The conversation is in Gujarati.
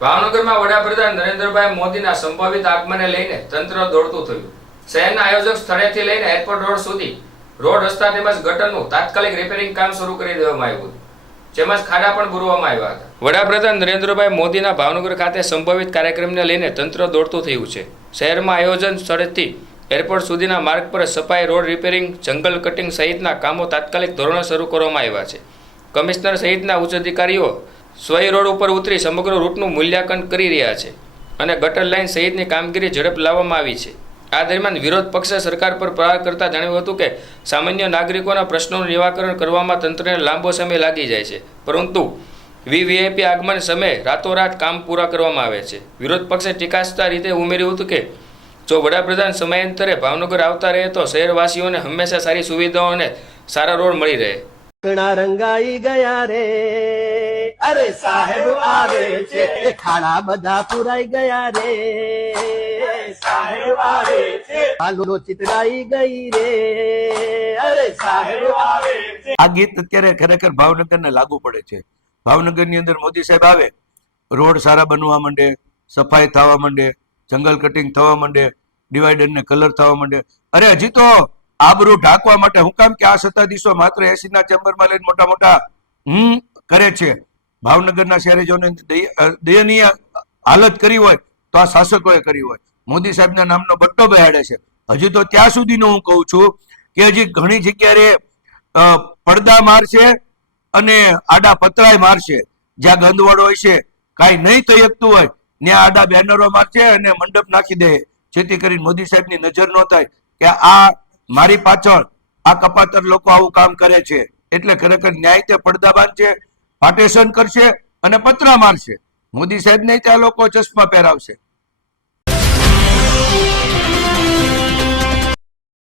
ભાવનગરમાં વડાપ્રધાન નરેન્દ્રભાઈ મોદીના સંભવિત આગમને લઈને તંત્ર દોડતું થયું. શહેરના આયોજક સ્થળેથી લઈને એરપોર્ટ રોડ સુધી રોડ રસ્તા તેમજ ગટરનું તાત્કાલિક રિપેરિંગ કામ શરૂ કરી દેવામાં આવ્યું જેમાં ખાડા પણ ભરવામાં આવ્યા હતા. વડાપ્રધાન નરેન્દ્રભાઈ મોદીના ભાવનગર ખાતે સંભવિત કાર્યક્રમને લઈને તંત્ર દોડતું થયું છે. શહેરમાં આયોજન સ્થળેથી એરપોર્ટ સુધીના માર્ગ પર સફાઈ, રોડ રિપેરિંગ જંગલ કટિંગ સહિતના કામો તાત્કાલિક ધોરણે શરૂ કરવામાં આવ્યા છે. કમિશનર સહિતના ઉચ્ચ અધિકારીઓ સ્વય રોડ ઉપર ઉતરી સમગ્ર રૂટનું મૂલ્યાંકન કરી રહ્યા છે અને ગટર લાઇન સહિતની કામગીરી ઝડપ લાવવામાં આવી છે. આ દરમિયાન વિરોધ પક્ષે સરકાર પર પ્રહાર કરતા જણાવ્યું હતું કે સામાન્ય નાગરિકોના પ્રશ્નોનું નિરાકરણ કરવામાં તંત્રને લાંબો સમય લાગી જાય છે. પરંતુ વીવીઆઈપી આગમન સમયે રાતોરાત કામ પૂરા કરવામાં આવે છે. વિરોધ પક્ષે ટીકાસ્તા રીતે ઉમેર્યું હતું કે, જો વડાપ્રધાન સમયાંતરે ભાવનગર આવતા રહે તો શહેરવાસીઓને હંમેશા સારી સુવિધાઓ અને સારા રોડ મળી રહે. કણા રંગાઈ ગયા રે. અરે સાહેબ આવે છે. ખાડા બધા પુરાઈ ગયા રે. સાહેબ આવે છે. હાલો ચિતરાઈ ગઈ રે. અરે સાહેબ આવે છે. આ ગીત અત્યારે ખરેખર ભાવનગરને લાગુ પડે છે. ભાવનગરની અંદર મોદી સાહેબ આવે રોડ સારા બનવા માંડે સફાઈ થવા માંડે જંગલ કટિંગ થવા માંડે ડિવાઈડરને કલર થવા માંડે. અરે હજી તો આબરૂ ઢાંકવા માટે હું કામ કે આ સત્તાધીશો માત્ર એસી ના ચેમ્બરમાં લઈને મોટા મોટા હમ, કરે છે. ભાવનગરના શહેરીજોને દય- દયનીય હાલત કરી હોય, તો આ શાસકોએ કરી હોય. મોદી સાહેબના નામનો બટ્ટો બેહાડે છે. હજી તો ત્યાં સુધીનું હું કહું છું કે હજી ઘણી જગ્યાએ પડદા મારશે અને આડા પતરાય મારશે. જ્યાં ગંદવાડ હોય છે, કાંઈ નહીં થઈ શકતું હોય, ત્યાં આડા બેનરો મારશે અને મંડપ નાખી દે. જેથી કરીને મોદી સાહેબની નજર ન થાય કે આ મારી પાછળ આ કપાતર લોકો આવું કામ કરે છે. એટલે ખરેખર ન્યાય તે પડદા બાંધશે પાટેશન કરશે અને પતરા મારશે. મોદી સાહેબ નહીં ત્યાં લોકો ચશ્મા પહેરાવશે.